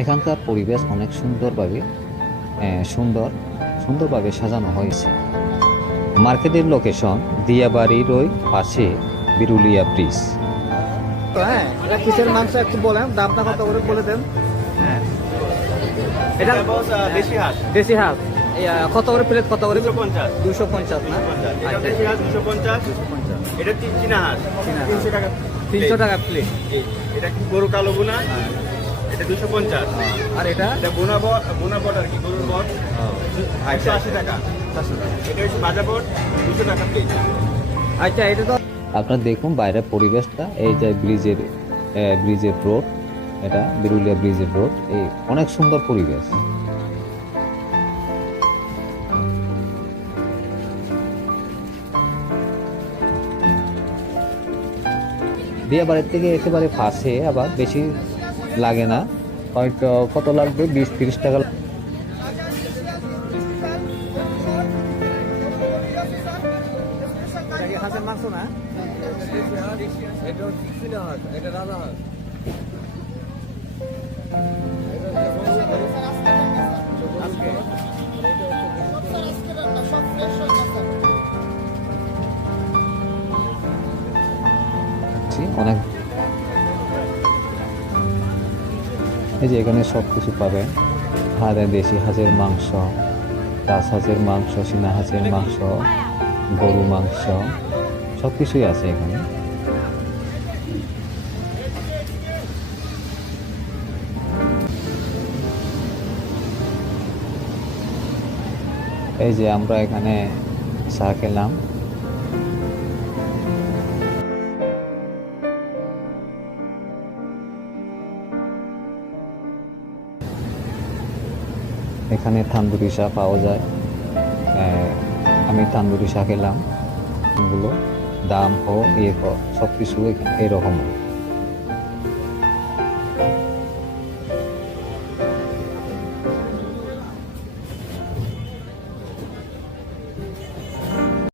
এখানকার পরিবেশ অনেক সুন্দরভাবে সাজানো হয়েছে। মার্কেটের লোকেশন দিয়াবাড়ির ওই পাশে বিরুলিয়া ব্রিজ। হ্যাঁ, এটা কিসের মাংস একটু বলেন, দামটা কত করে বলে দেন। হ্যাঁ, এটা দেশি হাঁস দেশি হাঁস। কত করে প্লেট, কত করে? 250 250 না? এটা দেশি হাঁস 250। এটা চীনা হাঁস 300 টাকা 300 টাকা প্লেট। এটা গরু কালো বোনা, এটা 250। আর এটা এটা বোনা বট আর কি, গরুর বট 180 টাকা। এটা হচ্ছে ভাজা বট 200 টাকা প্লেট। আচ্ছা, এটা তো আপনারা দেখুন বাইরের পরিবেশটা, এই যে ব্রিজের রোড, এটা বিরুলিয়া ব্রিজের রোড, এই অনেক সুন্দর পরিবেশ। দিয়াবাড়ির থেকে একেবারে পাশে, আবার বেশি লাগে না, হয়তো কত লাগবে, 20-30 টাকা। এটা কি হাঁসের মাংস না? এটা চীনা হাঁস, এটা রাজা হাঁস। অনেক, এই যে এখানে সবকিছু পাবেন, দেশি হাঁসের মাংস, রাজহাঁসের মাংস, চীনা হাঁসের মাংস, গরু মাংস, সবকিছুই আছে এখানে। এই যে আমরা এখানে চা খেলাম। এখানে তান্দুরি চা পাওয়া যায়। আমি তান্দুরি চা খেলাম, এগুলো দাম সব কিছু এরকম।